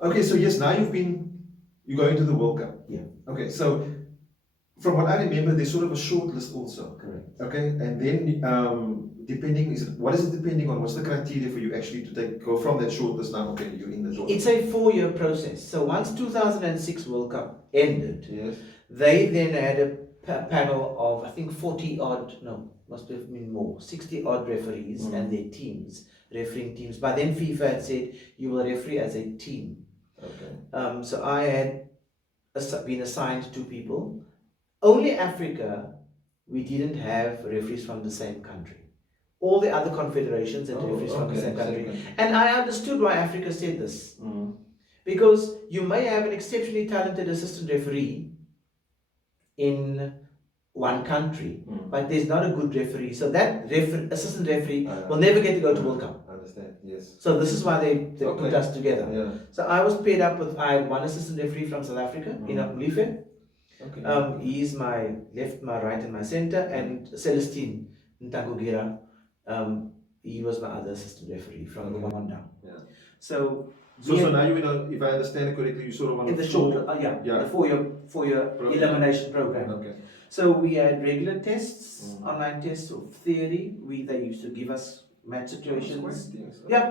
Okay, so yes, now you're going to the World Cup. Yeah, Okay, so from what I remember, there's sort of a short list also. correct. Okay, and then what is it depending on? What's the criteria for you actually to go from that short list now? Okay, you're in the tournament. It's a 4-year process. So once 2006 World Cup ended, Yes. they then had a panel of, I think, 40 odd, no, must have been more, 60 odd referees and their teams, refereeing teams. By then FIFA had said you will referee as a team. Okay. So I had been assigned 2 people. Only Africa, we didn't have referees from the same country. All the other confederations had referees from the same country. And I understood why Africa said this. Because you may have an exceptionally talented assistant referee in one country, but there's not a good referee. So that assistant referee will never get to go to World Cup. I understand, yes. So this is why they Okay. put us together. Yeah. So I was paired up with, I had one assistant referee from South Africa, in Akulife. Okay. He's my left, my right, and my center, and Celestine Ntagogira, he was my other assistant referee from Rwanda. Yeah. So now you if I understand it correctly, you sort of want in the short, the 4-year elimination program. Okay. So we had regular tests, online tests of theory. They used to give us match situations.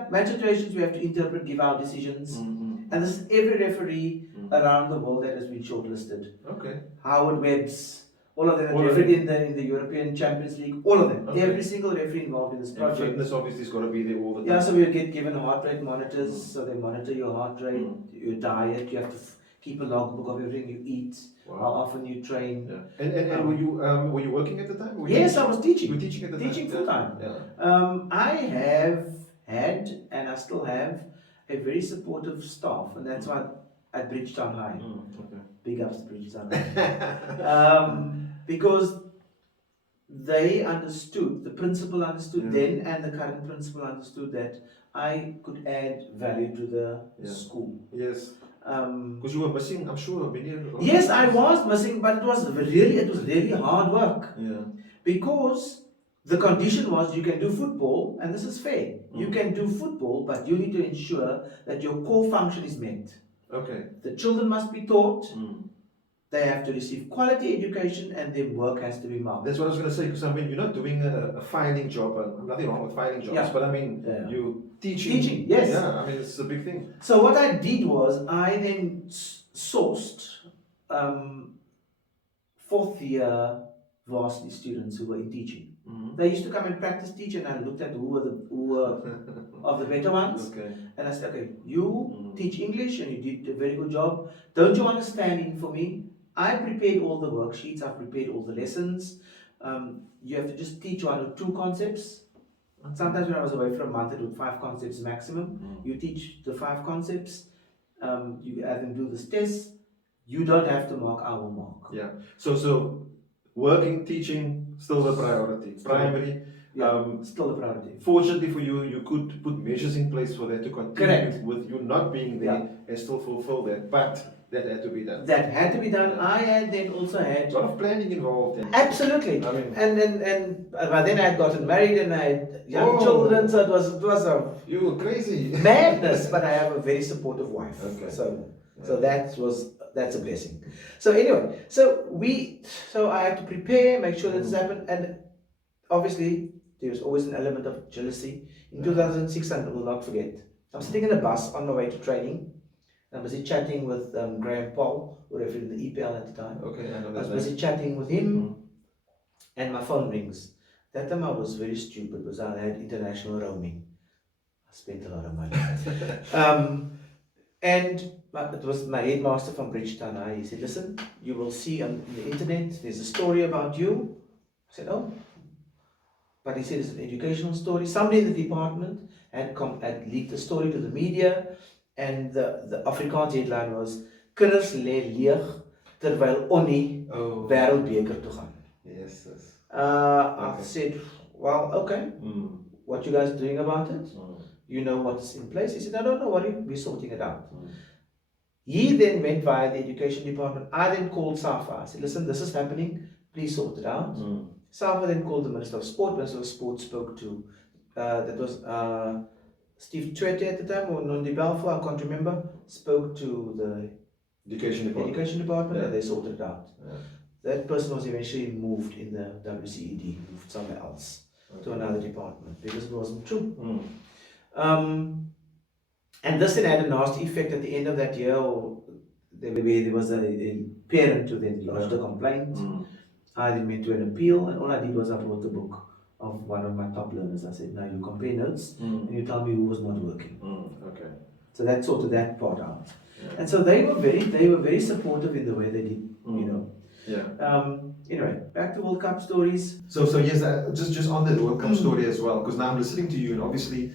Match situations we have to interpret, give our decisions. And this is every referee around the world that has been shortlisted. Okay. Howard Webb's, all of them have refereed in the European Champions League, all of them. Okay. Every single referee involved in this project. And fitness obviously has got to be there all the time. Yeah, so we get given heart rate monitors, so they monitor your heart rate, your diet, you have to keep a logbook of everything you eat, how often you train. Yeah. And were you working at the time? Yes, I was teaching. You were teaching at the time? Teaching full time. Yeah. I have had, and I still have, a very supportive staff, and that's why at Bridgetown High. Okay. Big ups to Bridgetown High. Because they understood, the principal understood then, and the current principal understood that I could add value to the school. Yes. Because you were missing, I'm sure, yes, I was missing, but it was really hard work. Yeah. Because the condition was you can do football, and this is fair. You can do football, but you need to ensure that your core function is met. Okay. The children must be taught. They have to receive quality education, and their work has to be marked. That's what I was going to say, because I mean, you're not doing a filing job, nothing wrong with filing jobs, but I mean, you teaching. Teaching, yes. Yeah, I mean, it's a big thing. So what I did was, I then sourced 4th year varsity students who were in teaching. They used to come and practice teach, and I looked at who were of the better ones. Okay. And I said, okay, you teach English and you did a very good job. Don't you want to stand in for me? I prepared all the worksheets, I've prepared all the lessons. You have to just teach 1 or 2 concepts. Sometimes when I was away for a month, I do 5 concepts maximum. You teach the 5 concepts, you have them do this test. You don't have to mark, I will mark. Yeah. So working, teaching, still the priority. Primary. Still a priority. Fortunately for you, you could put measures in place for that to continue. Correct. With you not being there and still fulfill that. But that had to be done. That had to be done. I had then also had a lot of planning involved. Absolutely. I mean, and by then I had gotten married and I had young children, so it was a you were crazy madness. But I have a very supportive wife. Okay. So that's a blessing. So anyway, so I had to prepare, make sure that this happened, and obviously there was always an element of jealousy. In 2006, I will not forget. I'm sitting in a bus on my way to training. I was busy chatting with Graham Paul, who refereed in the EPL at the time. Okay, I know that. I was busy chatting with him, and my phone rings. That time I was very stupid because I had international roaming. I spent a lot of money. And it was my headmaster from Bridgetown High. He said, listen, you will see on the internet, there's a story about you. I said, oh. But he said it's an educational story. Somebody in the department had leaked the story to the media. And the Afrikaans headline was, kinders lê leeg terwyl Onnie wêreldbeker toe gaan. Yes. I said, well, okay. What you guys doing about it? You know what's in place? He said, no, don't worry, we're sorting it out. He then went via the education department. I then called SAFA. I said, listen, this is happening, please sort it out. SAFA then called the Minister of Sport. Minister of Sport spoke to, that was Steve Twete at the time, or Nondi Balfour, I can't remember, spoke to the Education department. education department, Yeah. and they sorted it out. Yeah. That person was eventually moved in the WCED, moved somewhere else to another department because it wasn't true. And this then had a nasty effect at the end of that year, or there was a parent who then lodged a complaint. I then went to an appeal, and all I did was I brought the book of one of my top learners. I said, now you compare notes and you tell me who was not working. Okay. So that sorted that part out. Yeah. And so they were very supportive in the way they did, you know. Yeah. Anyway, back to World Cup stories. So yes, just on the World Cup story as well, because now I'm listening to you, and obviously,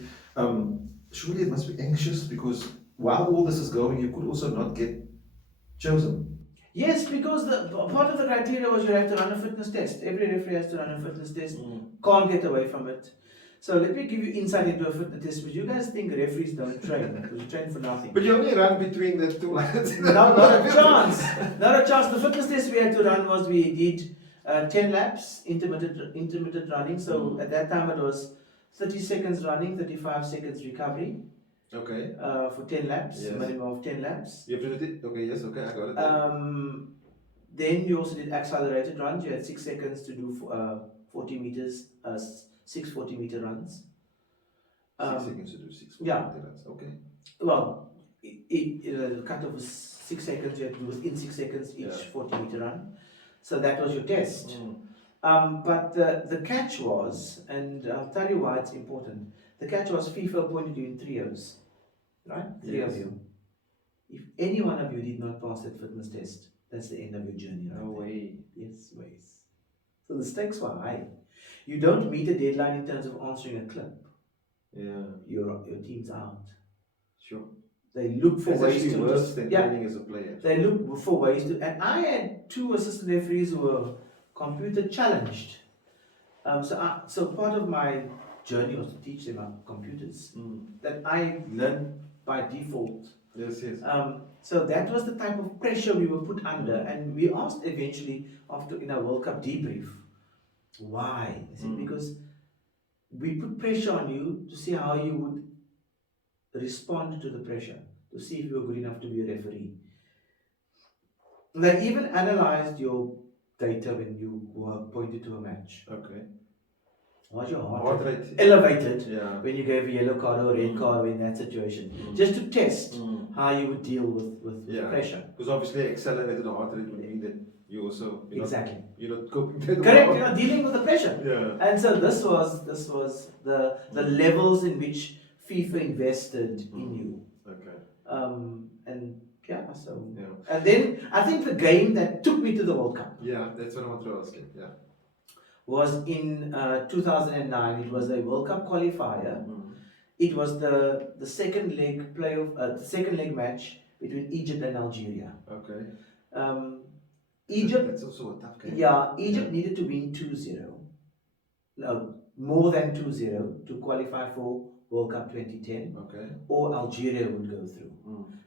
surely it must be anxious because while all this is going, you could also not get chosen. Yes, because the part of the criteria was you have to run a fitness test. Every referee has to run a fitness test. Can't get away from it. So let me give you insight into a fitness test. But you guys think referees don't train because you train for nothing. But you only run between the two lines. Not a chance. Not a chance. The fitness test we had to run was we did 10 laps, intermittent running. So at that time it was 30 seconds running, 35 seconds recovery. Okay. For 10 laps, Yes. minimum of 10 laps. You have to do it? Okay, yes, okay, I got it. Then you also did accelerated runs. You had 6 seconds to do 40 meters, 6 40-meter runs. 6 seconds to do 6 yeah. runs. Okay. Well, the cut-off was 6 seconds. You had to do within 6 seconds each 40-meter run. So that was your test. But the catch was, and I'll tell you why it's important. The catch was FIFA appointed you in trios, right? Three of you. If any one of you did not pass that fitness test, that's the end of your journey, right? No way. Yes, ways. So the stakes were high. You don't meet a deadline in terms of answering a clip. Yeah. Your team's out. Sure. They look for ways to worse than training as a player. They look for ways to, and I had 2 assistant referees who were computer challenged. So part of my journey was to teach them about computers that I learned by default. Yes. So that was the type of pressure we were put under, and we asked eventually after in our World Cup debrief, why? I said, because we put pressure on you to see how you would respond to the pressure, to see if you were good enough to be a referee. And they even analyzed your data when you were pointed to a match. Okay. Was your Heart rate elevated Yeah. when you gave a yellow card or a red card in that situation? Just to test how you would deal with pressure. Because obviously accelerated heart rate would mean that you also Exactly. You're not coping with it. Correct, you're not dealing with the pressure. Yeah. And so this was the levels in which FIFA invested in you. Okay. And then I think the game that took me to the World Cup. Yeah, that's what I want to ask you. Yeah. Was in 2009. It was a World Cup qualifier. It was the second leg playoff, the second leg match between Egypt and Algeria. Okay. Egypt. That's also a tough game. Yeah, Egypt needed to win 2-0. No, more than 2-0 to qualify for World Cup 2010. Okay. Or Algeria would go through.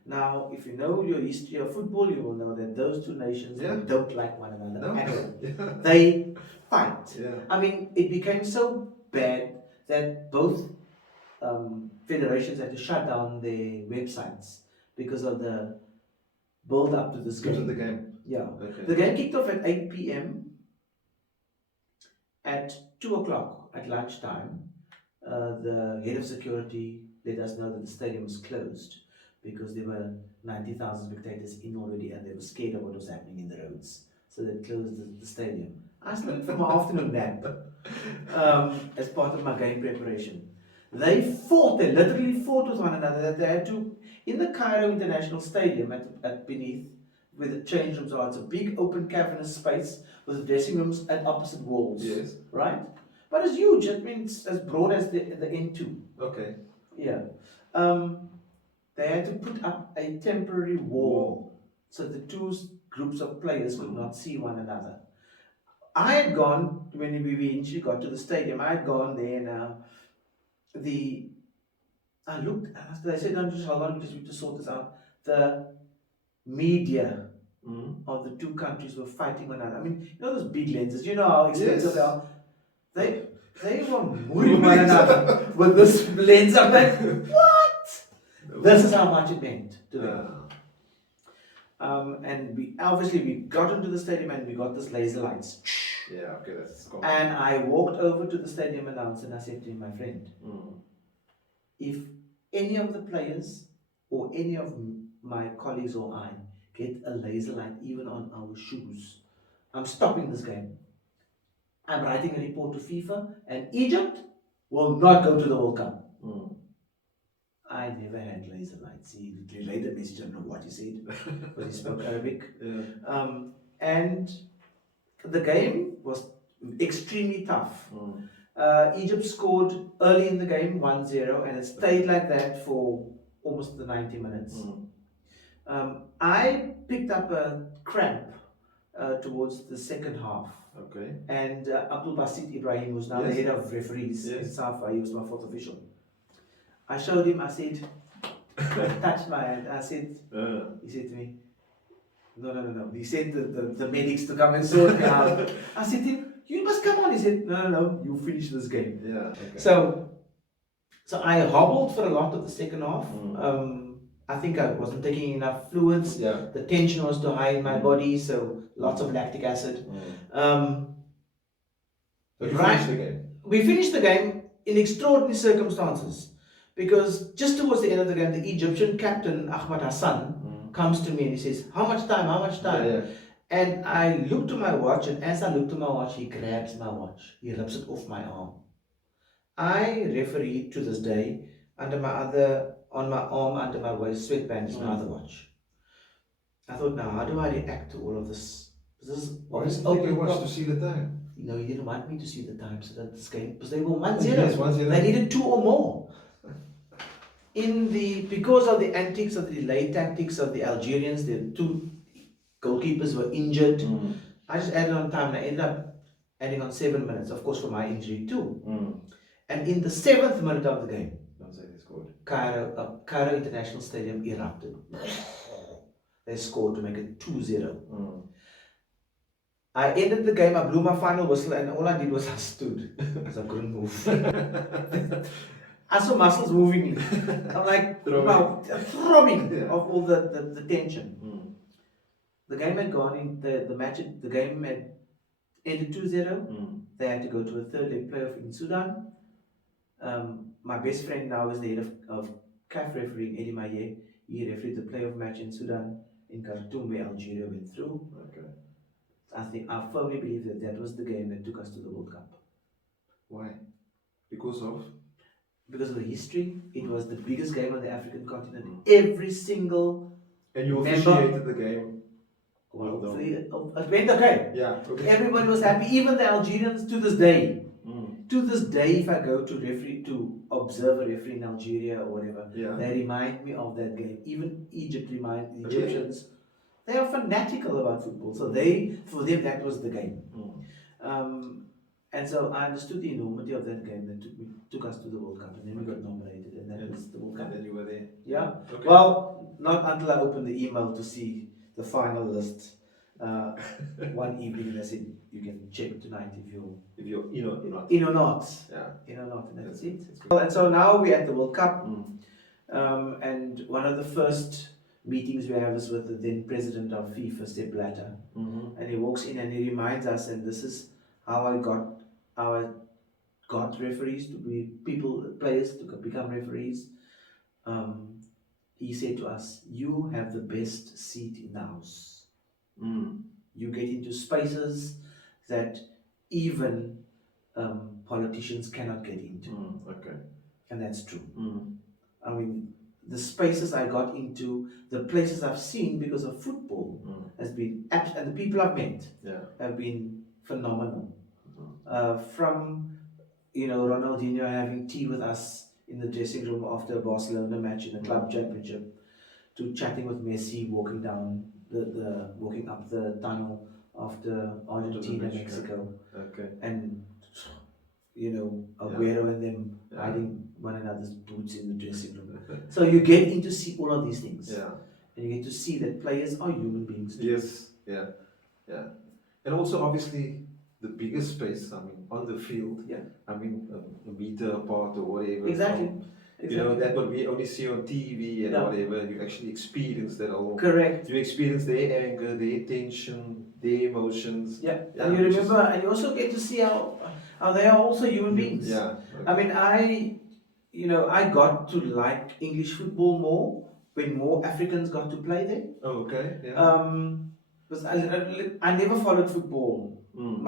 Now, if you know your history of football, you will know that those two nations don't like one another at all. They fight. Yeah. I mean, it became so bad that both federations had to shut down their websites because of the build up to this game. Because of the game. Yeah. Okay. The game kicked off at 8 p.m. At 2 o'clock at lunchtime, the head of security let us know that the stadium was closed because there were 90,000 spectators in already and they were scared of what was happening in the roads. So they closed the stadium. I slept for my afternoon nap as part of my game preparation. They literally fought with one another, that they had to, in the Cairo International Stadium at beneath, where the change rooms are, it's a big open cavernous space with dressing rooms at opposite walls. Yes. Right? But it's huge, it means as broad as the N2. Okay. Yeah. They had to put up a temporary wall so the two groups of players could not see one another. I had gone, when we eventually got to the stadium, I had gone there and I looked, they said, no, just hold on, because we have to sort this out. The media of the two countries were fighting one another. I mean, you know those big lenses, you know how expensive they are. They were moving one another with this lens. I'm like, what? This is how much it meant to them. And we got into the stadium and we got this laser lights. Yeah, okay, that's common. And I walked over to the stadium announcer and I said to him, my friend, if any of the players or any of my colleagues or I get a laser light even on our shoes, I'm stopping this game. I'm writing a report to FIFA and Egypt will not go to the World Cup. I never had laser lights. He relayed the message, I don't know what he said, but he spoke Arabic. And the game was extremely tough. Egypt scored early in the game, 1-0, and it stayed like that for almost the 90 minutes. I picked up a cramp towards the second half. Okay. And Abdul Basit Ibrahim, who's now the head of referees in Safa, he was my fourth official. I showed him, I said, touched my hand, I said, he said to me, no. He sent the medics to come and sort me out. I said to him, you must come on. He said, no, you finish this game. Yeah. Okay. So I hobbled for a lot of the second half. I think I wasn't taking enough fluids. Yeah. The tension was too high in my body, so lots of lactic acid. But you finished the game. We finished the game in extraordinary circumstances because just towards the end of the game, the Egyptian captain, Ahmad Hassan, comes to me and he says, how much time? Yeah. And I look to my watch, and as I look to my watch, he grabs my watch. He rips it off my arm. I referee to this day on my arm, under my waist sweatband is my other watch. I thought, now how do I react to all of this? Why didn't you take your watch to see the time? No, he didn't want me to see the time so that this game, because they were 1-0. Yes, 1-0. They needed 2 or more. Because of the antics of the delay tactics of the Algerians, the 2 goalkeepers were injured. I just added on time and I ended up adding on 7 minutes, of course, for my injury too. And in the 7th minute of the game, Cairo International Stadium erupted. They scored to make it 2-0. I ended the game, I blew my final whistle, and all I did was I stood because I couldn't move. I saw muscles moving. I'm like, throbbing of all the tension. The game had gone in, the game had ended 2-0. They had to go to a third leg playoff in Sudan. My best friend now is the head of CAF refereeing, Eddie Maye. He refereed the playoff match in Sudan, in Khartoum, where Algeria went through. Okay. I firmly believe that was the game that took us to the World Cup. Why? Because of the history. It was the biggest game on the African continent. Every single And you officiated the game. Well, it went okay. Yeah. Okay. Everybody was happy. Even the Algerians to this day. To this day, if I go to observe a referee in Algeria or whatever, they remind me of that game. Even Egypt remind the Egyptians. Really? They are fanatical about football. So for them that was the game. And so I understood the enormity of that game that took us to the World Cup, and then we got nominated, and that was the World Cup. And then you were there. Yeah. Okay. Well, not until I opened the email to see the final list one evening, and I said, "You can check tonight if you're in or not." In or not. Yeah. In or not, and that's it. Well, and so now we're at the World Cup, and one of the first meetings we have is with the then president of FIFA, Sepp Blatter, and he walks in and he reminds us, and this is how I got referees to be players to become referees. He said to us, "You have the best seat in the house. You get into spaces that even politicians cannot get into." Okay. And that's true. I mean, the spaces I got into, the places I've seen because of football has been, and the people I've met have been phenomenal. From Ronaldinho having tea with us in the dressing room after a Barcelona match in the club championship, to chatting with Messi walking up the tunnel after Argentina, Mexico, and Aguero and them hiding one another's boots in the dressing room. So you get in to see all of these things, and you get to see that players are human beings too. Yes, and also obviously the biggest space, I mean, on the field. Yeah. I mean, a meter apart or whatever. Exactly. You know, that what we only see on TV and Yeah. whatever, you actually experience that all. Correct. You experience their anger, their tension, their emotions. Yeah. Yeah, And you which is- remember, and you also get to see how they are also human beings. Yeah. I mean, I got to like English football more when more Africans got to play there. Oh, okay. Yeah. Because I never followed football. Mm.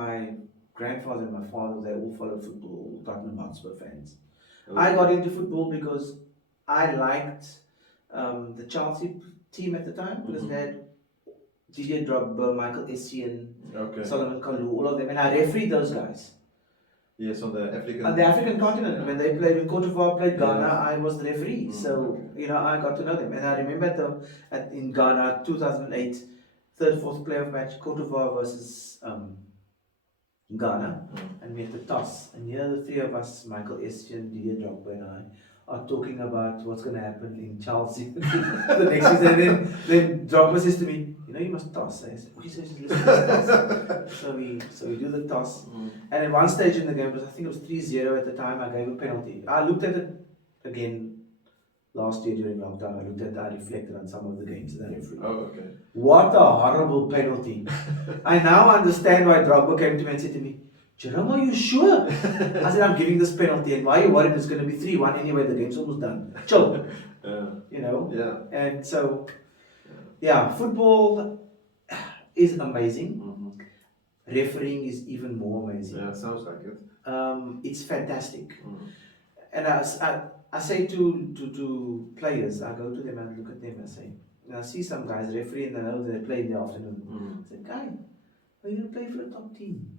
My grandfather and my father, they all followed football, Tottenham Hotspur fans. Okay. I got into football because I liked the Chelsea team at the time, because they had Didier Drogba, Michael Essien, Okay. Solomon Kalou, all of them, and I refereed those guys. Yes, on the African. On the African continent, Yeah. when they played, when Cote d'Ivoire played Ghana, Yes. I was the referee. So, okay. I got to know them. And I remember in Ghana, 2008, third, fourth playoff match, Cote d'Ivoire versus Ghana, and we had the toss. And here the three of us, Michael Essien, Didier Drogba, and I, are talking about what's going to happen in Chelsea the next season. And then Drogba says to me, you must toss. I said, okay, so just listen to the toss. So we do the toss. And at one stage in the game, I think it was 3-0 at the time, I gave a penalty. I looked at it again last year during lockdown. I reflected on some of the games that I refereed. Oh, okay. What a horrible penalty. I now understand why Drogba came to me and said to me, Jerome, are you sure? I said, I'm giving this penalty, and why are you worried? It's going to be 3-1 anyway, the game's almost done. Chill. Yeah. And so, football is amazing. Refereeing is even more amazing. Yeah, sounds like it. It's fantastic. And I say to players, I go to them and look at them and say, and I see some guys referee and I know they play in the afternoon. I said, guy, are you going to play for a top team?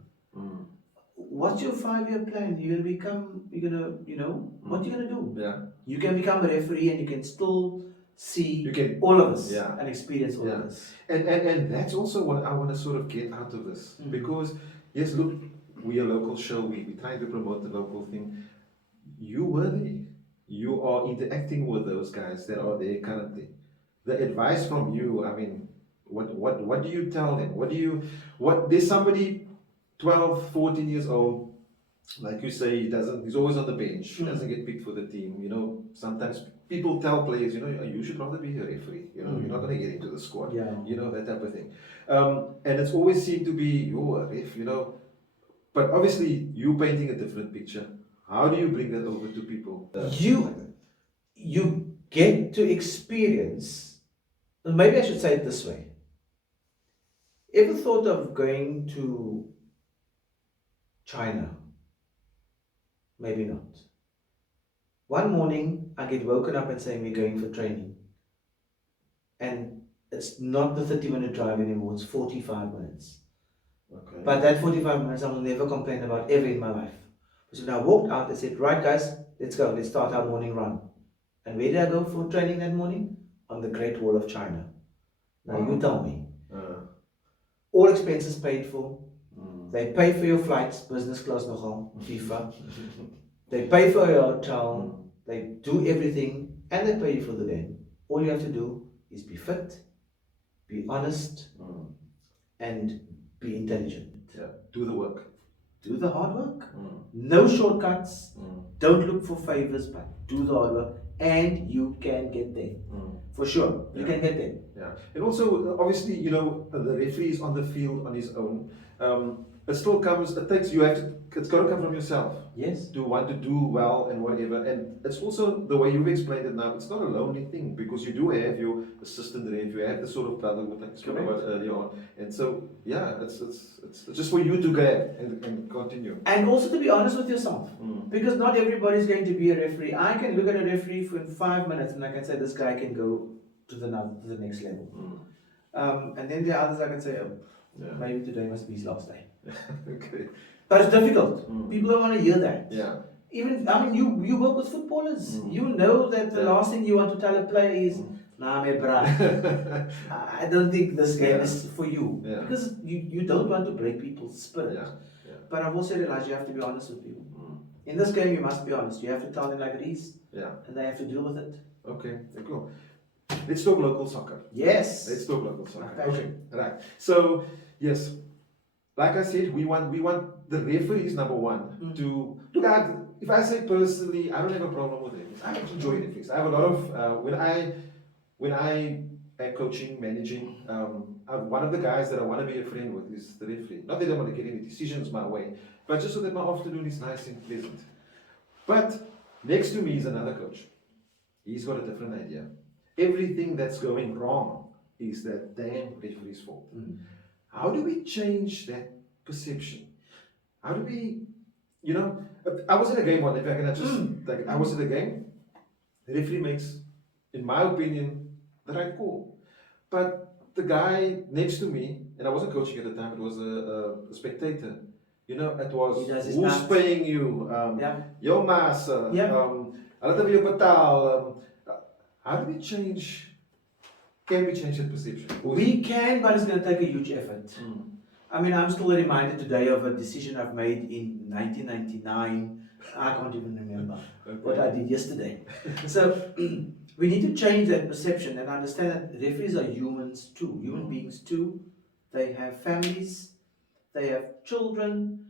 What's your 5-year plan? You're going to become, what are you going to do? Yeah. You can become a referee and you can still see can, all of us yeah. and experience all of us. And that's also what I want to sort of get out of this. Because, yes, look, we're a local show, we try to promote the local thing. You were there. You are interacting with those guys that are there currently. The advice from you, I mean, what do you tell them? There's somebody 12, 14 years old, like you say, he's always on the bench, he doesn't get picked for the team. Sometimes people tell players, you should rather be a referee, you're not going to get into the squad, that type of thing. And it's always seemed to be, you're a ref, but obviously you're painting a different picture. How do you bring that over to people? You get to experience, maybe I should say it this way. Ever thought of going to China? Maybe not. One morning, I get woken up and saying we're going for training. And it's not the 30-minute drive anymore, it's 45 minutes. Okay. But that 45 minutes I will never complain about ever in my life. So when I walked out, I said, right guys, let's go, let's start our morning run. And where did I go for training that morning? On the Great Wall of China. Now you tell me. All expenses paid for. They pay for your flights, business class nogal, FIFA. They pay for your hotel. They do everything, and they pay you for the game. All you have to do is be fit, be honest, and be intelligent. Yeah. Do the work. Do the hard work. No shortcuts. Don't look for favors, but do the hard work, and you can get there. For sure, you can get there. Yeah, and also obviously, the referee is on the field on his own. It still comes. It's got to come from yourself. Yes. To want to do well and whatever, and it's also the way you've explained it now. It's not a lonely thing because you do have your assistant ref, you have the sort of brotherhood like you spoke about earlier on, and so it's just for you to go and continue. And also to be honest with yourself, because not everybody's going to be a referee. I can look at a referee for 5 minutes and I can say this guy can go to the next level. And then the others I can say, maybe today must be his last day. Okay. But it's difficult. People don't want to hear that. Yeah. Even, you work with footballers. You know that the last thing you want to tell a player is, nah, me bra. I don't think this game is for you. Yeah. Because you don't want to break people's spirit. Yeah. But I've also realized you have to be honest with people. In this game, you must be honest. You have to tell them like it is. Yeah. And they have to deal with it. Okay, cool. Let's talk local soccer. Yes. Let's talk local soccer. Okay. Right. So, yes, like I said, we want the referees number one to look at. If I say personally, I don't have a problem with referees. I enjoy referees. I have a lot of when I am coaching, managing. One of the guys that I want to be a friend with is the referee. Not that I want to get any decisions my way, but just so that my afternoon is nice and pleasant. But next to me is another coach. He's got a different idea. Everything that's going wrong is that damn referee's fault. How do we change that perception? How do we, I was in a game one, if I can just, like, I was in a game, the referee makes, in my opinion, the right call. But the guy next to me, and I wasn't coaching at the time, it was a spectator. It was, who's paying you? Your master. Hulle het vir jou betaal. How do we change? Can we change that perception? We can, but it's going to take a huge effort. I mean, I'm still reminded today of a decision I've made in 1999. I can't even remember what I did yesterday. So we need to change that perception and understand that referees are humans too, human beings too. They have families, they have children,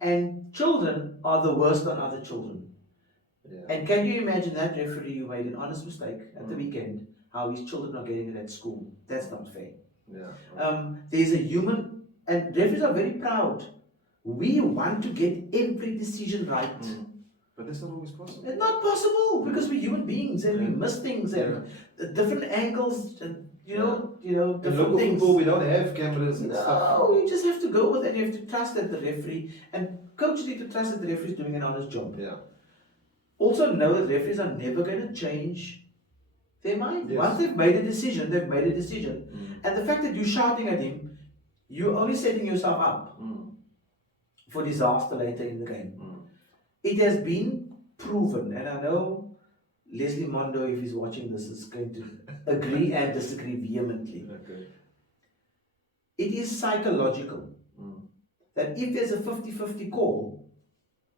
and children are the worst on other children. And can you imagine that referee who made an honest mistake at the weekend, how his children are getting it at school? That's not fair. There's a human, and referees are very proud. We want to get every decision right. But that's not always possible. It's not possible because we're human beings and we miss things and different angles and different local things. Football, we don't have cameras and stuff. No, you just have to go with it. You have to trust that the referee and coaches need to trust that the referee is doing an honest job. Also know that referees are never going to change their mind. Once they've made a decision, they've made a decision. And the fact that you're shouting at him, you're only setting yourself up for disaster later in the game. It has been proven, and I know Leslie Mondo, if he's watching this, is going to agree and disagree vehemently. It is psychological that if there's a 50-50 call,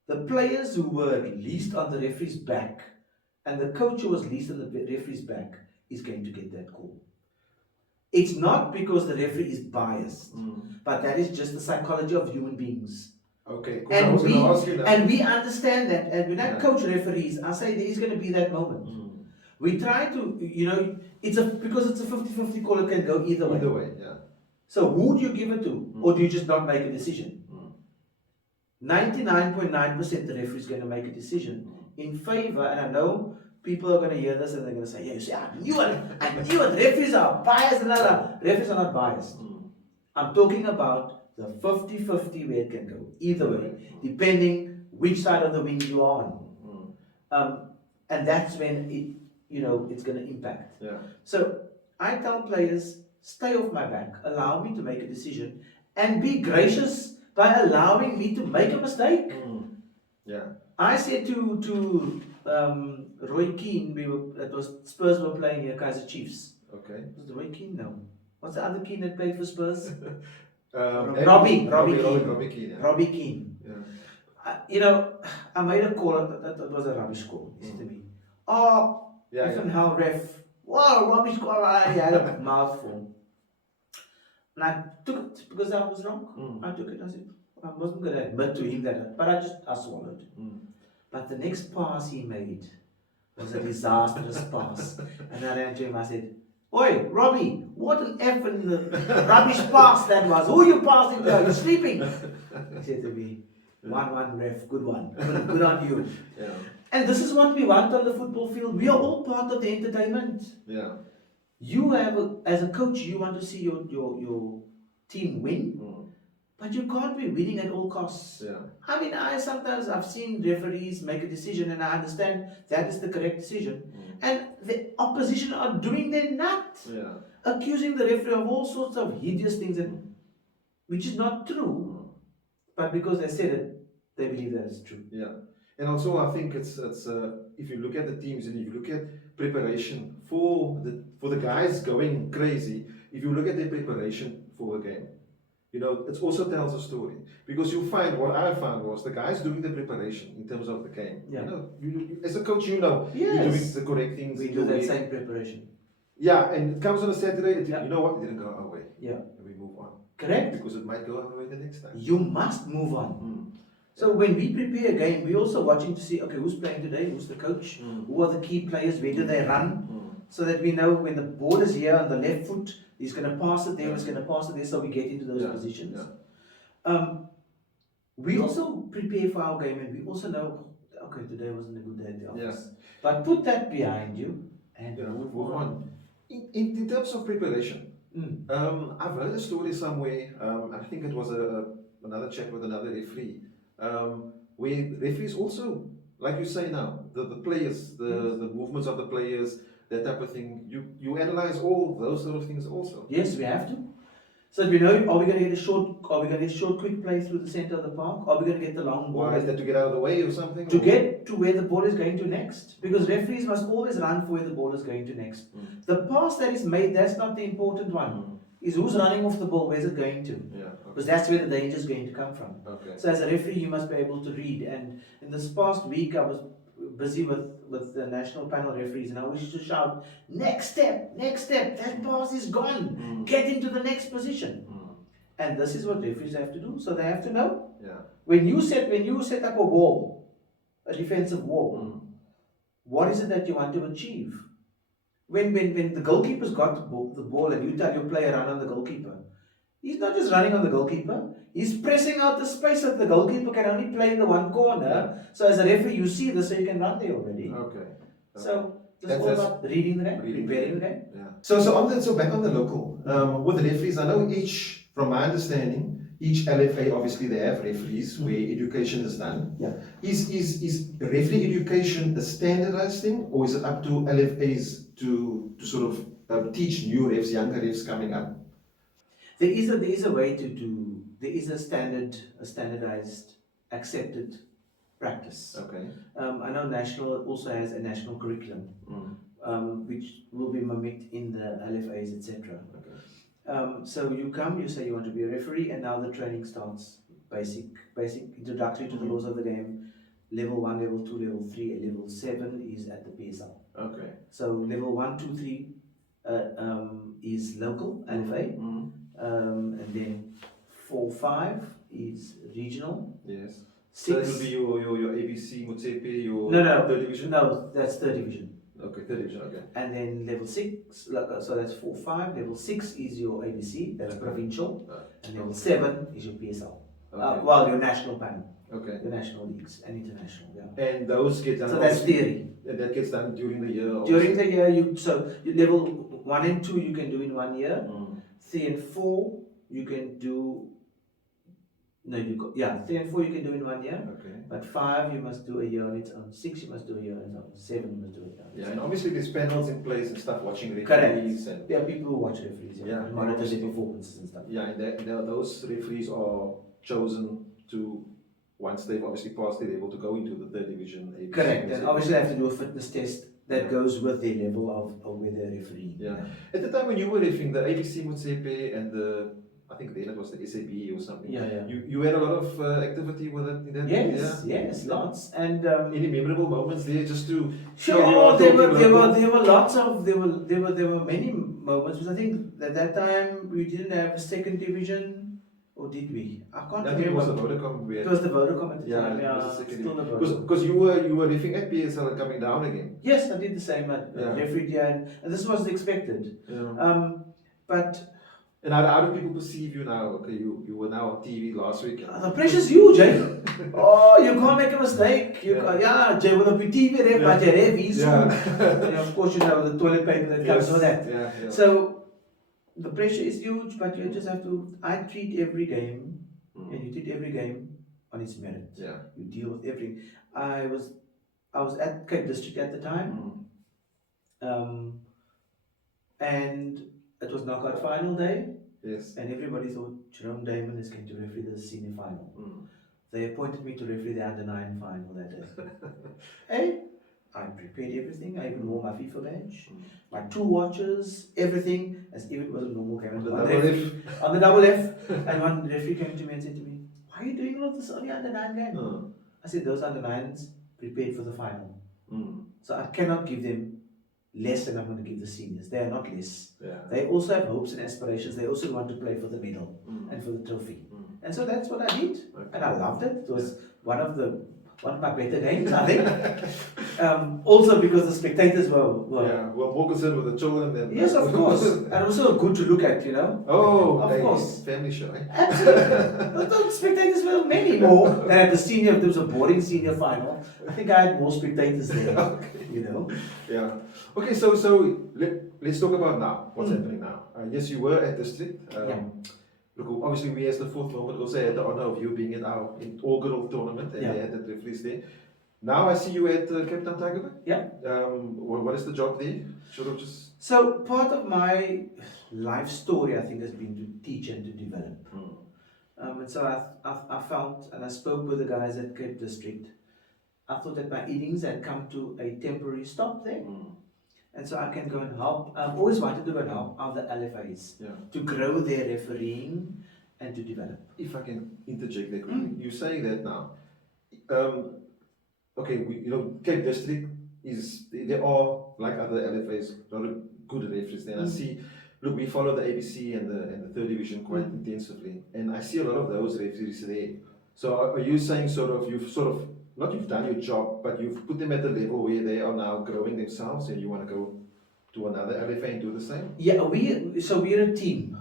the players who were least on the referee's back and the coach who was least on the referee's back is going to get that call. It's not because the referee is biased, but that is just the psychology of human beings. Okay, and we understand that, and when I coach referees, I say there is going to be that moment. We try to, because it's a 50-50 call, it can go either way. Either way, So who do you give it to, or do you just not make a decision? 99.9% the referee is going to make a decision in favor, and I know people are going to hear this and they're going to say, you see, I knew it, referees are biased, referees are not biased. I'm talking about the 50-50 where it can go either way, depending which side of the wing you are on. And that's when it's going to impact. So I tell players, stay off my back, allow me to make a decision, and be gracious by allowing me to make a mistake. I said to Roy Keane, Spurs were playing here, Kaiser Chiefs. Was it Roy Keane? No. What's the other Keane that played for Spurs? Robbie Keane. I made a call, that was a rubbish call. He said to me, even hell ref, wow, rubbish call, I had a mouthful. And I took it because I was wrong. I took it. I said, I wasn't going to admit to him that, but I swallowed. But the next pass he made was a disastrous pass. And I ran to him, I said, Oi, Robbie, what an effing rubbish pass that was. Who are you passing to? Are you sleeping? He said to me, 1-1 ref, good one. Good on you. And this is what we want on the football field. We are all part of the entertainment. You have, as a coach, you want to see your team win, but you can't be winning at all costs. I mean, I've seen referees make a decision, and I understand that is the correct decision. And the opposition are doing their nut, accusing the referee of all sorts of hideous things, which is not true. But because they said it, they believe that it's true. And also, I think it's if you look at the teams and if you look at preparation for the guys going crazy, if you look at their preparation for a game, it also tells a story. Because you find, what I found was the guys doing the preparation in terms of the game. You, as a coach, you're doing the correct things. We do that same preparation. And it comes on a Saturday, you know what, it didn't go our way. And we move on. Correct. Because it might go other way the next time. You must move on. Mm. So when we prepare a game, we're also watching to see, okay, who's playing today, who's the coach, who are the key players, where do they run, so that we know when the ball is here on the left foot, he's going to pass it there, he's going to pass it there, so we get into those positions. We also prepare for our game, and we also know, okay, today wasn't a good day at the office. But put that behind you and move on. In terms of preparation, I've heard a story somewhere, I think it was another chat with another referee, where referees also, like you say now, the players, the movements of the players, that type of thing, you analyze all those sort of things also. Yes, we have to. So we know, are we going to get a short quick play through the center of the park? Are we going to get the long ball? Why is that, to get out of the way or something? To get to where the ball is going to next. Because referees must always run for where the ball is going to next. The pass that is made, that's not the important one. Is who's running off the ball, where's it going to? Because that's where the danger is going to come from. So as a referee, you must be able to read. And in this past week, I was busy with the national panel referees, and I used to shout, next step, that pass is gone, get into the next position. And this is what referees have to do. So they have to know. When you set up a wall, a defensive wall, what is it that you want to achieve? When the goalkeeper's got the ball and you tell your player run on the goalkeeper, he's not just running on the goalkeeper, he's pressing out the space that the goalkeeper can only play in the one corner. So as a referee, you see this, so you can run there already. So it's all about reading the game, preparing the game. So back on the local, with the referees, I know from my understanding, each LFA, obviously they have referees where education is done. Is referee education a standardized thing, or is it up to LFAs to sort of teach new refs, younger refs coming up? There is a way to do. There is a standardized, accepted practice. I know national also has a national curriculum, which will be mimicked in the LFAs, etc. So you come, you say you want to be a referee, and now the training starts. Basic introductory to the laws of the game. Level 1, level 2, level 3, and level 7 is at the PSL. So level 1, 2, 3 is local, LFA. And then 4, 5 is regional. 6. So that will be your ABC, Motsepe, your third division? No, that's third division. Third division, And then level 6, so that's 4, 5. Level 6 is your ABC, that's provincial. And level 7 is your PSL. Well, your national panel. The national leagues and international. And those get done. So that's theory. And that gets done during the year. During the year, you level 1 and 2 you can do in 1 year. 3 and 4 you can do. 3 and 4 you can do in 1 year. But 5 you must do a year on its own. 6 you must do a year on its own. 7 you must do a year on its own. And obviously there's panels in place and stuff watching referees. And there are people who watch referees. And monitor their performances and stuff. And those referees are chosen to, once they've obviously passed, they're able to go into the third division. ABC, correct, and obviously they have to do a fitness test that goes with their level of where they're refereeing. At the time when you were refereeing the ABC Motsepe and I think then it was the SAB or something. You had a lot of activity with it in that. Yes, lots. And any memorable moments there, just to there were lots of there were many moments, because I think at that time we didn't have a second division. Or did we? I can't remember. It was the Vodacom. It was the Vodacom at the time. Because you were refereeing at PSL and coming down again. Yes, I did the same. Refereed, and this was expected. But and how do people perceive you now? Okay, you were now on TV last week. The pressure's huge, eh? You can't make a mistake. Jay will be TV ref, but you ref and of course you know the toilet paper that comes with that. So the pressure is huge, but you just have to. I treat every game, and you treat every game on its merit. You deal with everything. I was at Cape District at the time, and it was knockout final day. And everybody thought Jerome Damon is going to referee the senior final. They appointed me to referee the under-9 final that day. I prepared everything. I even wore my FIFA badge, my 2 watches, everything, as if it was a normal game. On the double F. And one referee came to me and said to me, "Why are you doing all this only under-9 game?" I said, "Those under-9s prepared for the final. So I cannot give them less than I'm going to give the seniors. They are not less. Yeah. They also have hopes and aspirations. They also want to play for the medal Mm. and for the trophy. Mm. And so that's what I did. Okay. And I loved it. It was one of my better games, I think. Also because the spectators were Yeah, well, more concerned with the children than. yes, of course, and also good to look at, Oh, Of hey, course. family show, eh? Absolutely. But the spectators were many more than at the senior. There was a boring senior final. I think I had more spectators there. Okay. Yeah. Okay, so let's talk about now. What's happening now? Yes, you were at district. Yeah. Look, obviously we as the fourth moment also had the honor of you being at our inaugural tournament, and Yeah. they had the referees there. Now I see you at Cape Town Tiger. Yeah. What is the job there? Sort of just. So part of my life story, I think, has been to teach and to develop. And so I felt, and I spoke with the guys at Cape District. I thought that my innings had come to a temporary stop there. And so I can go and help. I've always wanted to go and help other LFAs to grow their refereeing and to develop. If I can interject there quickly, you say that now. Okay, Cape District there are, like other LFAs, a lot of good referees there. And I see, look, we follow the ABC and the third division quite intensively, and I see a lot of those referees there. So are you saying not you've done your job, but you've put them at the level where they are now growing themselves, and you want to go to another LFA and do the same? Yeah, we're a team.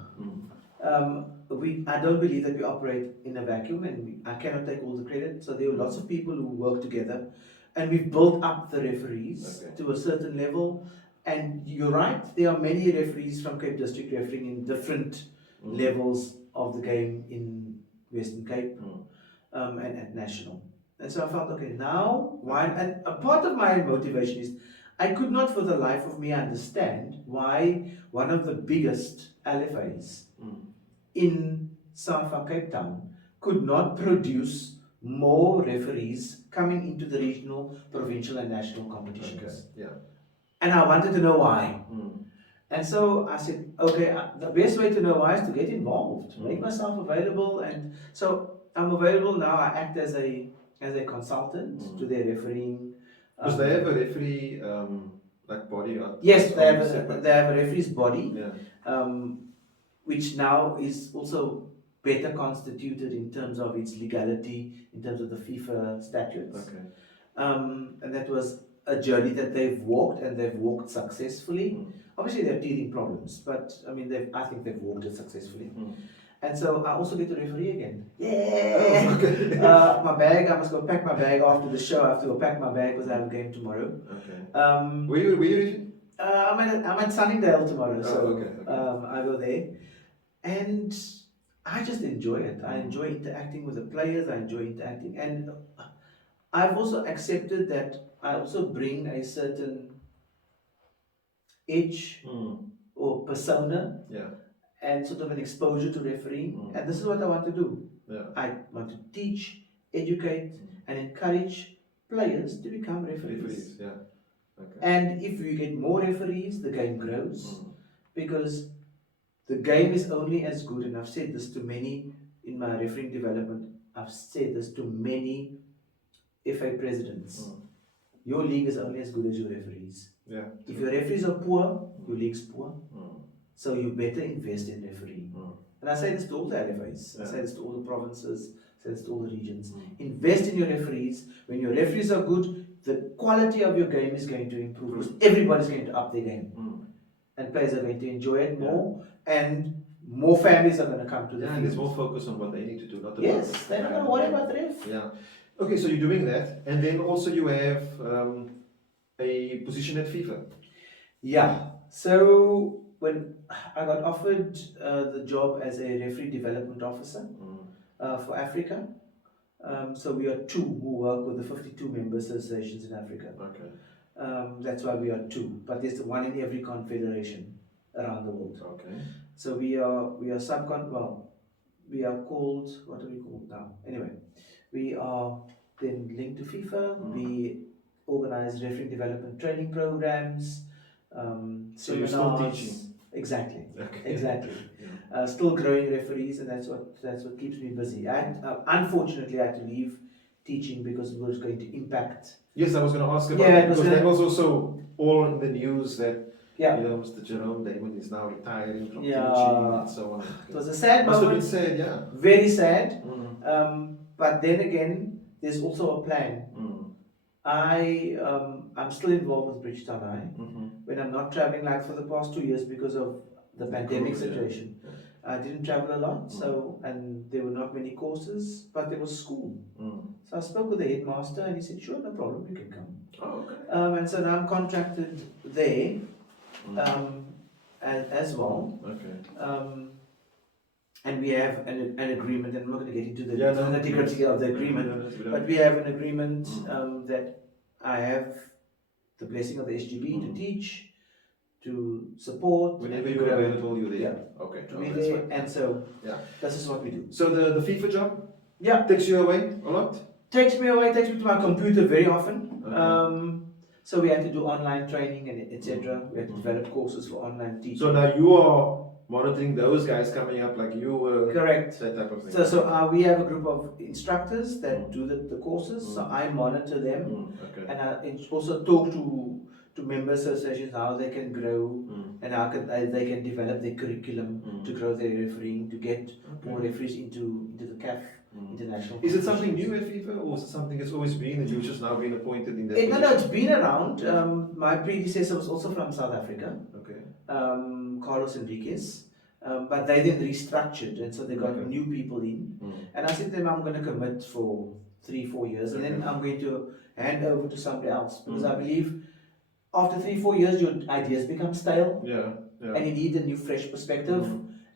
I don't believe that we operate in a vacuum, and I cannot take all the credit. So there are lots of people who work together, and we've built up the referees to a certain level. And you're right, there are many referees from Cape District refereeing in different levels of the game in Western Cape and at national. And so I felt, okay, now why? And a part of my motivation is I could not for the life of me understand why one of the biggest LFAs in SAFA Cape Town could not produce more referees coming into the regional, provincial and national competitions. Okay. Yeah. And I wanted to know why. And so I said, okay, the best way to know why is to get involved, make myself available. And so I'm available now. I act as a consultant to their refereeing. Because they have a referee like body. Yes, they have a referee's body. Yeah. Which now is also better constituted in terms of its legality, in terms of the FIFA statutes. Okay. And that was a journey that they've walked, and they've walked successfully. Obviously, there are teething problems, but I mean, I think they've walked it successfully. And so I also get to referee again. Yeah! Okay. My bag, I must go pack my bag after the show. I have to go pack my bag because I have a game tomorrow. Okay. Were you refereeing? I'm at Sunningdale tomorrow, so okay. I go there. And I just enjoy it. I enjoy interacting with the players. I enjoy interacting. And I've also accepted that I also bring a certain edge or persona and sort of an exposure to refereeing. And this is what I want to do. Yeah. I want to teach, educate, and encourage players to become referees. Yeah. Okay. And if we get more referees, the game grows. Because the game is only as good, and I've said this to many in my refereeing development, I've said this to many FA presidents. Your league is only as good as your referees. Yeah. If your referees are poor, your league's poor. So you better invest in refereeing. And I say this to all the LFAs, I say this to all the provinces, I say this to all the regions. Invest in your referees. When your referees are good, the quality of your game is going to improve because everybody's going to up their game. And players are going to enjoy it more, and more families are going to come to the field. And there's more focus on what they need to do, not the yes, they're not going to worry about the ref. Yeah. Okay, so you're doing that, and then also you have a position at FIFA. Yeah. So when I got offered the job as a referee development officer for Africa, so we are two who work with the 52 member associations in Africa. Okay. That's why we are two, but there's one in every confederation around the world. Okay. So we are we are called, what are we called now? Anyway, we are then linked to FIFA. We organize referee development training programs, so you're still seminars. teaching. Exactly. Okay. Exactly. Still growing referees, and that's what keeps me busy. And unfortunately, I had to leave teaching because it was going to impact. Yes, I was going to ask about Yeah, that, because that was also all in the news that Yeah. Mr. Jerome Damon is now retiring from Yeah. teaching and so on. It was a sad Must have been moment, sad, yeah. very sad. Mm. But then again, there's also a plan. I'm still involved with Bridgetown High. When I'm not traveling, like for the past 2 years because of the pandemic situation. Yeah. I didn't travel a lot, and there were not many courses, but there was school. So I spoke with the headmaster and he said, sure, no problem, you can come. Oh, okay. And so now I'm contracted there as well. Okay. And we have an agreement, and I'm not going to get into the nitty-gritty of the agreement, but we have an agreement that I have the blessing of the SGB to teach, to support. Whenever you're available, you're there. Yeah. Okay. To be there, and so this is what we do. So the FIFA job takes you away a lot? Takes me away, takes me to my computer very often. Okay. So we had to do online training and etc. We had to develop courses for online teaching. So now you are monitoring those guys coming up like you were. Correct. That type of thing. So we have a group of instructors that do the courses. So I monitor them, Okay. and I also talk to member associations how they can grow and how they can develop their curriculum to grow their refereeing, to get more referees into the CAF international. Is it something new at FIFA, or is it something that's always been and you've just now been appointed in that? No, it's been around. My predecessor was also from South Africa. Okay. Carlos Enriquez. But they then restructured, and so they got new people in. And I said to them, I'm going to commit for 3-4 years, and then I'm going to hand over to somebody else, because I believe after 3-4 years your ideas become stale. And you need a new fresh perspective,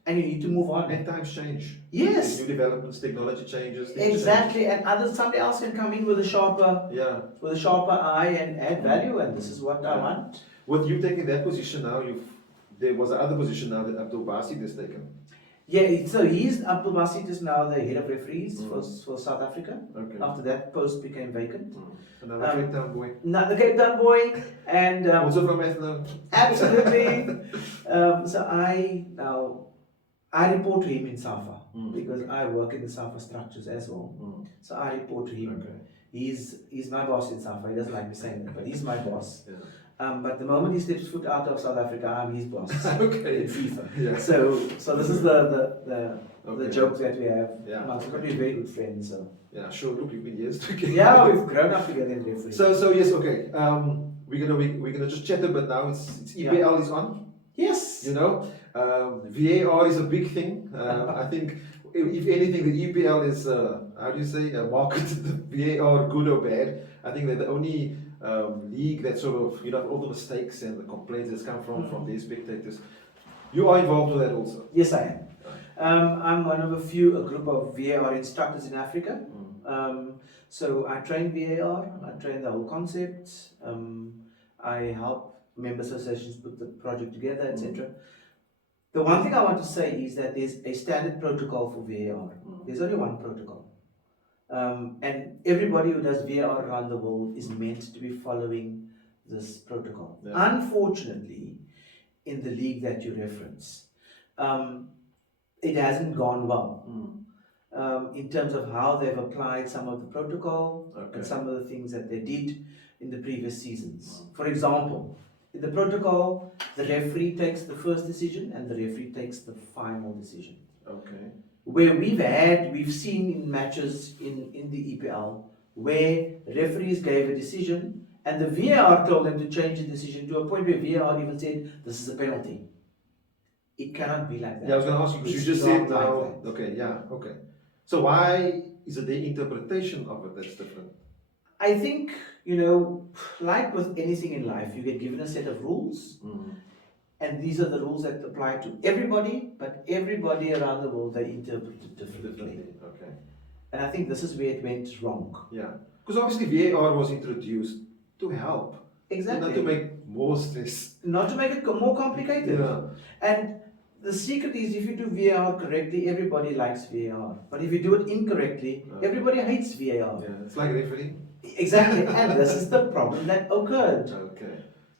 and you need to move on. And times change. Yes. New developments, technology changes. Exactly, and somebody else can come in with a sharper eye and add value, and this is what I want. With you taking that position now, there was another position now that Abdul Basit has taken. Yeah, so Abdul Basit is now the head of referees for South Africa. Okay. After that post became vacant. Another Cape Town boy. Not the Cape Town boy, and also from Ethno. Absolutely. So I report to him in SAFA because I work in the SAFA structures as well. So I report to him. Okay. He's my boss in SAFA. He doesn't like me saying that, but he's my boss. Yeah. But the moment he steps foot out of South Africa, I'm his boss. Okay. In FIFA. Yeah. So this is the joke that we have. Yeah. We're going to be very good friends. So. Yeah, sure. Look, you've been years together. Yeah, we've grown up together in refereeing. So yes, okay. We're gonna just chat a bit now. It's EPL is on. Yes. VAR is a big thing. I think if anything, the EPL is marketed the VAR good or bad. I think they're the only league that sort of all the mistakes and the complaints that's come from their spectators. You are involved with that also. Yes, I am. I'm one of a group of VAR instructors in Africa. So I train VAR, I train the whole concept. I help member associations put the project together, etc. The one thing I want to say is that there's a standard protocol for VAR. There's only one protocol. And everybody who does VAR around the world is meant to be following this protocol. Yeah. Unfortunately, in the league that you reference, it hasn't gone well in terms of how they've applied some of the protocol and some of the things that they did in the previous seasons. For example, in the protocol, the referee takes the first decision and the referee takes the final decision. Okay. Where we've seen in matches in the EPL where referees gave a decision and the VAR told them to change the decision to a point where VAR even said this is a penalty. It cannot be like that. Yeah, I was going to ask you because you just said now. Okay, yeah, okay. So why is it the interpretation of it that's different? I think, like with anything in life, you get given a set of rules. And these are the rules that apply to everybody, but everybody around the world, they interpret it differently. Okay. And I think this is where it went wrong. Yeah. Because obviously VAR was introduced to help. Exactly. Not to make more stress. Not to make it more complicated. Yeah. And the secret is if you do VAR correctly, everybody likes VAR. But if you do it incorrectly, everybody hates VAR. Yeah, it's like refereeing. Exactly. And this is the problem that occurred. Okay.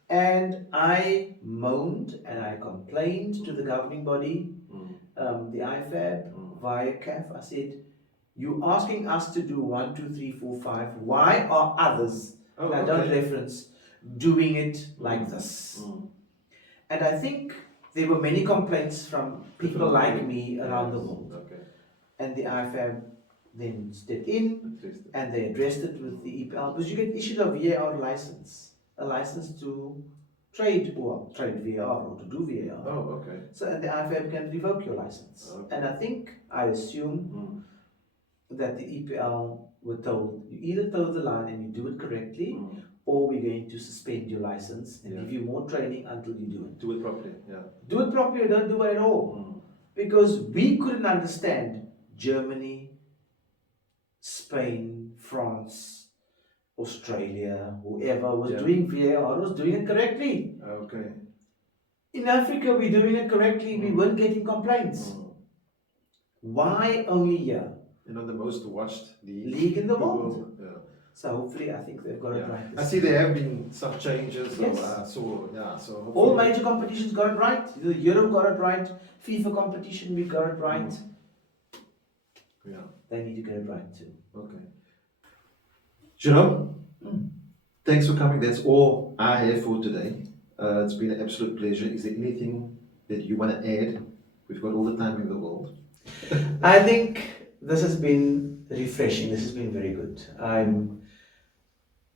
And I moaned and I complained to the governing body, the IFAB, via CAF. I said, you're asking us to do 1, 2, 3, 4, 5. Why are others, don't reference, doing it like this. Mm. And I think there were many complaints from people like me around the Yes. world. Okay. And the IFAB then stepped in Interesting. and they addressed it with the EPL because you get issued a VAR license, a license to trade VAR or to do VAR. Oh, okay. So and the IFAB can revoke your license. Okay. And I assume that the EPL were told you either toe the line and you do it correctly, or we're going to suspend your license and give you more training until you do it. Do it properly, yeah. Do it properly or don't do it at all. Because we couldn't understand Germany, Spain, France, Australia, whoever was doing VAR was doing it correctly. Okay. In Africa, we're doing it correctly. We weren't getting complaints. Why only here? You know, the most watched league in the world. Yeah. So hopefully, I think they've got it right. I see there have been some changes. Yes. So all major competitions got it right. The Europe got it right. FIFA competition, we got it right. Yeah. They need to get it right too. Okay. Jerome, thanks for coming. That's all I have for today. It's been an absolute pleasure. Is there anything that you want to add? We've got all the time in the world. I think this has been refreshing. This has been very good.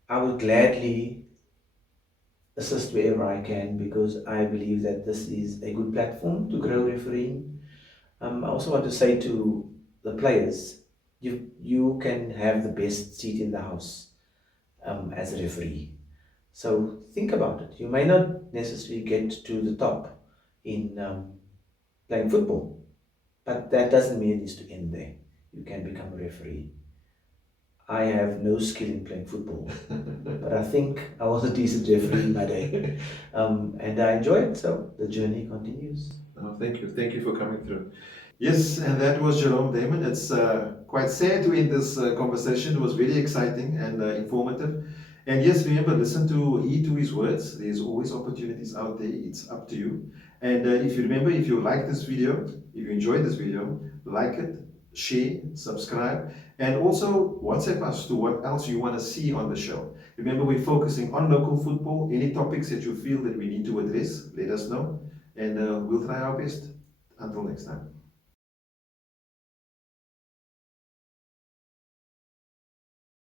I would gladly assist wherever I can because I believe that this is a good platform to grow refereeing. I also want to say to the players, you can have the best seat in the house as a referee. So think about it. You may not necessarily get to the top in playing football, but that doesn't mean it needs to end there. You can become a referee. I have no skill in playing football, but I think I was a decent referee in my day. And I enjoy it, so the journey continues. Oh, thank you. Thank you for coming through. Yes, and that was Jerome Damon. It's quite sad to end this conversation. It was very exciting and informative. And yes, remember, heed to his words. There's always opportunities out there. It's up to you. And if you remember, if you like this video, if you enjoyed this video, like it, share, subscribe, and also WhatsApp us to what else you want to see on the show. Remember, we're focusing on local football. Any topics that you feel that we need to address, let us know, and we'll try our best. Until next time.